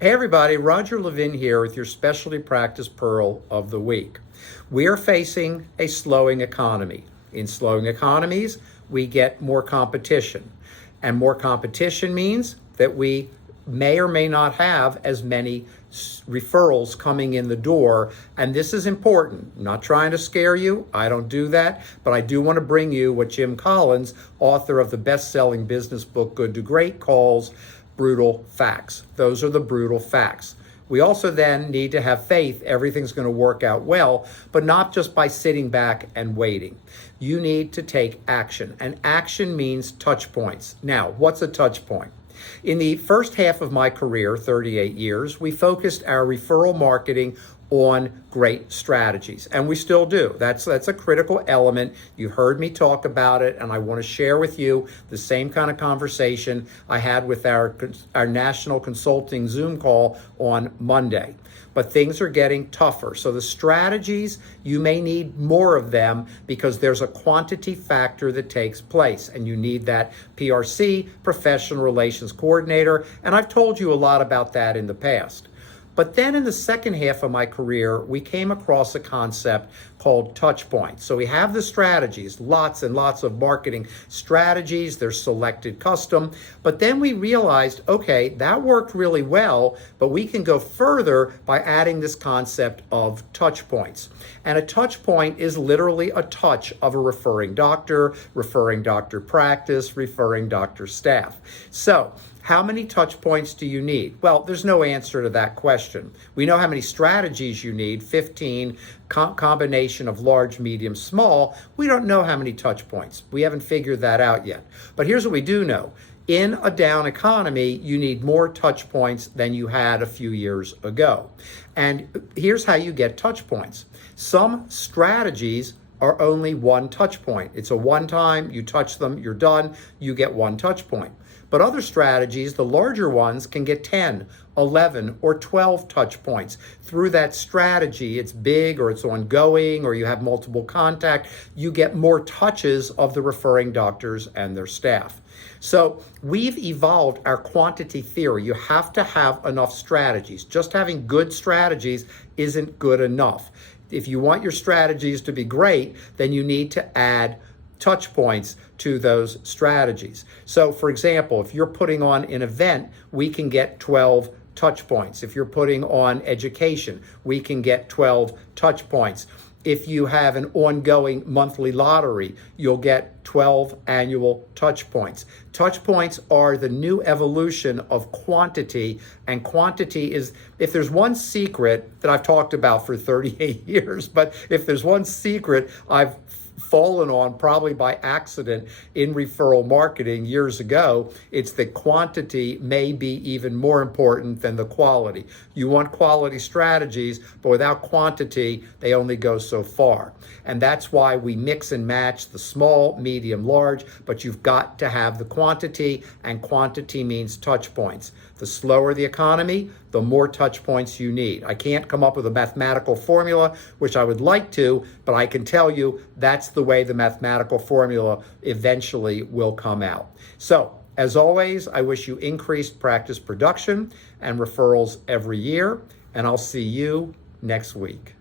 Hey everybody, Roger Levin here with your Specialty Practice Pearl of the Week. We are facing a slowing economy. In slowing economies, we get more competition. And more competition means that we may or may not have as many referrals coming in the door. And this is important. I'm not trying to scare you. I don't do that. But I do want to bring you what Jim Collins, author of the best-selling business book Good to Great, calls brutal facts. Those are the brutal facts. We also then need to have faith everything's going to work out well, but not just by sitting back and waiting. You need to take action, and action means touch points. Now, what's a touch point? In the first half of my career, 38 years, we focused our referral marketing on great strategies, and we still do. That's a critical element. You heard me talk about it, and I want to share with you the same kind of conversation I had with our national consulting Zoom call on Monday. But things are getting tougher. So the strategies, you may need more of them because there's a quantity factor that takes place, and you need that PRC, Professional Relations Coordinator, and I've told you a lot about that in the past. But then in the second half of my career, we came across a concept called Touchpoints. So we have the strategies, lots and lots of marketing strategies. They're selected custom. But then we realized, okay, that worked really well, but we can go further by adding this concept of touchpoints. And a touch point is literally a touch of a referring doctor practice, referring doctor staff. So how many touch points do you need? Well, there's no answer to that question. We know how many strategies you need, 15, combination of large, medium, small. We don't know how many touch points. We haven't figured that out yet. But here's what we do know. In a down economy, you need more touch points than you had a few years ago. And here's how you get touch points. Some strategies are only one touch point. It's a one time, you touch them, you're done, you get one touch point. But other strategies, the larger ones, can get 10, 11, or 12 touch points. Through that strategy, it's big or it's ongoing or you have multiple contact, you get more touches of the referring doctors and their staff. So we've evolved our quantity theory. You have to have enough strategies. Just having good strategies isn't good enough. If you want your strategies to be great, then you need to add touch points to those strategies. So for example, if you're putting on an event, we can get 12 touch points. If you're putting on education, we can get 12 touch points. If you have an ongoing monthly lottery, you'll get 12 annual touch points. Touch points are the new evolution of quantity, and quantity is, if there's one secret that I've talked about for 38 years, but if there's one secret I've fallen on probably by accident in referral marketing years ago, it's that quantity may be even more important than the quality. You want quality strategies, but without quantity, they only go so far. And that's why we mix and match the small, medium, large, but you've got to have the quantity, and quantity means touch points. The slower the economy, the more touch points you need. I can't come up with a mathematical formula, which I would like to, but I can tell you that's the way the mathematical formula eventually will come out. So, as always, I wish you increased practice production and referrals every year, and I'll see you next week.